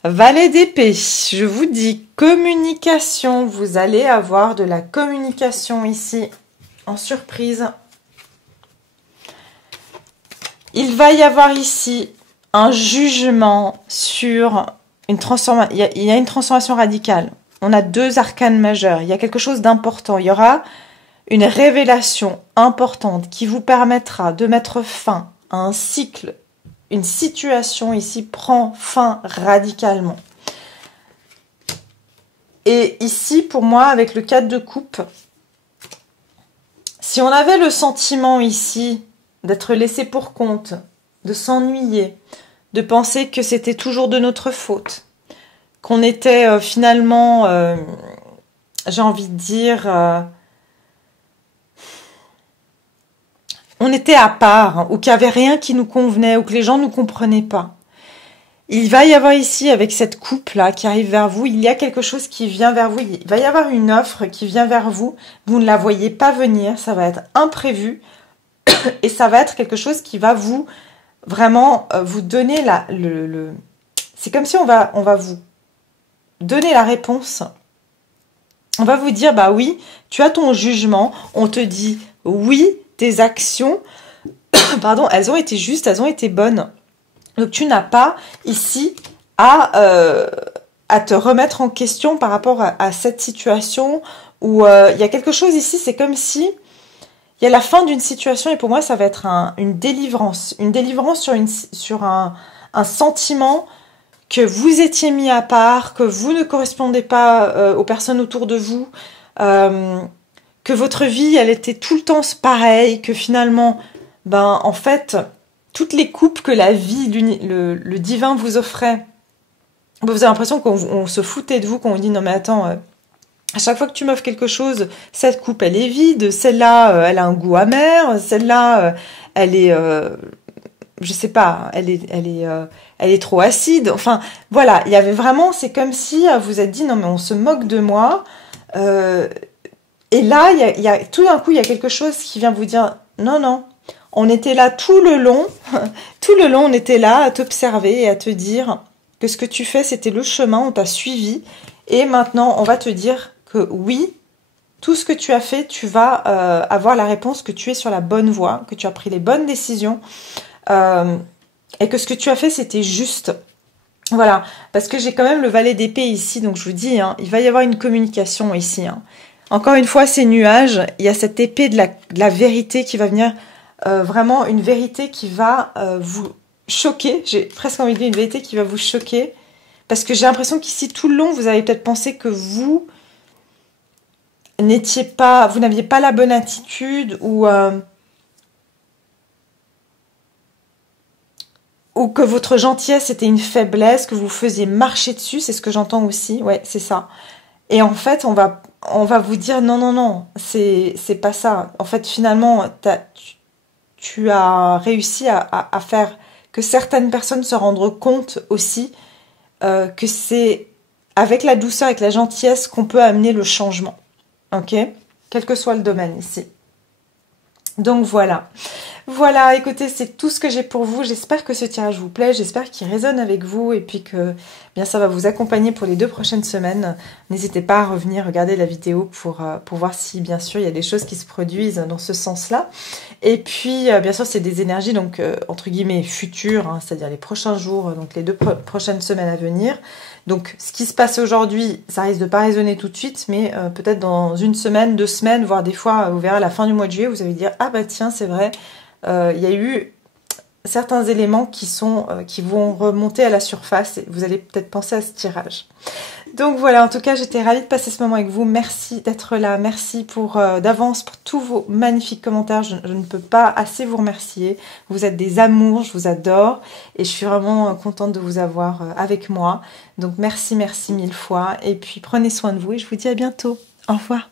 Valet d'épée, je vous dis communication, vous allez avoir de la communication ici en surprise. Il va y avoir ici un jugement sur une transformation. Il y a une transformation radicale. On a 2 arcanes majeurs. Il y a quelque chose d'important. Il y aura une révélation importante qui vous permettra de mettre fin à un cycle. Une situation ici prend fin radicalement. Et ici, pour moi, avec le 4 de coupe, si on avait le sentiment ici d'être laissé pour compte, de s'ennuyer, de penser que c'était toujours de notre faute, qu'on était finalement, j'ai envie de dire, on était à part, hein, ou qu'il n'y avait rien qui nous convenait, ou que les gens ne nous comprenaient pas. Il va y avoir ici, avec cette coupe-là qui arrive vers vous, il y a quelque chose qui vient vers vous. Il va y avoir une offre qui vient vers vous. Vous ne la voyez pas venir, ça va être imprévu. Et ça va être quelque chose qui va vous, vraiment, vous donner C'est comme si on va vous donner la réponse. On va vous dire, bah oui, tu as ton jugement. On te dit, oui, tes actions, pardon, elles ont été justes, elles ont été bonnes. Donc tu n'as pas ici à te remettre en question par rapport à cette situation où il y a quelque chose ici, c'est comme si il y a la fin d'une situation et pour moi ça va être une délivrance sur un sentiment que vous étiez mis à part, que vous ne correspondez pas aux personnes autour de vous, que votre vie elle était tout le temps pareille, que finalement en fait toutes les coupes que la vie, le divin vous offrait, vous avez l'impression qu'on se foutait de vous, qu'on vous dit non mais attends, à chaque fois que tu m'offres quelque chose, cette coupe elle est vide, celle-là elle a un goût amer, celle-là elle est, je sais pas, elle est trop acide. Enfin voilà, il y avait vraiment, c'est comme si vous êtes dit non mais on se moque de moi. Et là il y a tout d'un coup il y a quelque chose qui vient vous dire non. On était là tout le long on était là à t'observer et à te dire que ce que tu fais, c'était le chemin, on t'a suivi. Et maintenant, on va te dire que oui, tout ce que tu as fait, tu vas avoir la réponse que tu es sur la bonne voie, que tu as pris les bonnes décisions et que ce que tu as fait, c'était juste. Voilà, parce que j'ai quand même le valet d'épée ici, donc je vous dis, hein, il va y avoir une communication ici. Hein. Encore une fois, ces nuages, il y a cette épée de la vérité qui va venir... vraiment une vérité qui va vous choquer. J'ai presque envie de dire une vérité qui va vous choquer. Parce que j'ai l'impression qu'ici, tout le long, vous avez peut-être pensé que vous n'aviez pas la bonne attitude ou que votre gentillesse était une faiblesse, que vous faisiez marcher dessus. C'est ce que j'entends aussi. Ouais, c'est ça. Et en fait, on va vous dire non, c'est pas ça. En fait, finalement, tu as réussi à faire que certaines personnes se rendent compte aussi que c'est avec la douceur, avec la gentillesse qu'on peut amener le changement. Ok ? Quel que soit le domaine ici. Donc voilà. Voilà, écoutez, c'est tout ce que j'ai pour vous. J'espère que ce tirage vous plaît, j'espère qu'il résonne avec vous et puis que bien ça va vous accompagner pour les 2 prochaines semaines. N'hésitez pas à revenir regarder la vidéo pour voir si bien sûr il y a des choses qui se produisent dans ce sens-là. Et puis bien sûr c'est des énergies donc entre guillemets futures, hein, c'est-à-dire les prochains jours, donc les 2 prochaines semaines à venir. Donc ce qui se passe aujourd'hui, ça risque de pas résonner tout de suite, mais peut-être dans 1 semaine, 2 semaines, voire des fois vous verrez à la fin du mois de juillet, vous allez dire ah bah tiens c'est vrai. Il y a eu certains éléments qui vont remonter à la surface et vous allez peut-être penser à ce tirage. Donc voilà, en tout cas, j'étais ravie de passer ce moment avec vous. Merci d'être là. Merci d'avance pour tous vos magnifiques commentaires. Je ne peux pas assez vous remercier. Vous êtes des amours, je vous adore et je suis vraiment contente de vous avoir avec moi. Donc merci 1000 fois et puis prenez soin de vous et je vous dis à bientôt. Au revoir.